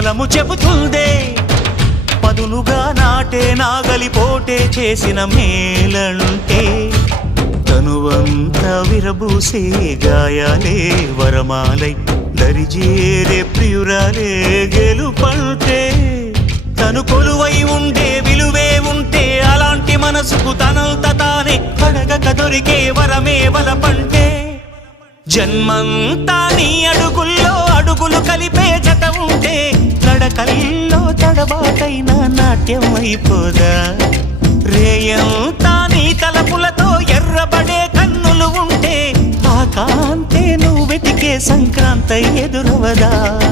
పొలము చెబుతుందే పదునుగా నాటే నాగలిపోటే చేసిన మేలంటే తనువంతా విరబూసే గాయాలే వరమాలై దరిజేరే ప్రియురాలే గెలుపంటే తను కొలువై ఉండే విలువే ఉంటే అలాంటి మనసుకు తనంత తానే అడగక దొరికే వరమే వలపంటే జన్మంతా నీ అడుగుల్లో అడుగులు కలిపే జత ఉంటే నడకల్లో తడబాటైన నాట్యం అయిపోదా రేయంతా నీ తలపులతో ఎర్రబడే కన్నులు ఉంటే ఆ కాంతే నువ్వు వెతికే సంక్రాంతి ఎదురవదా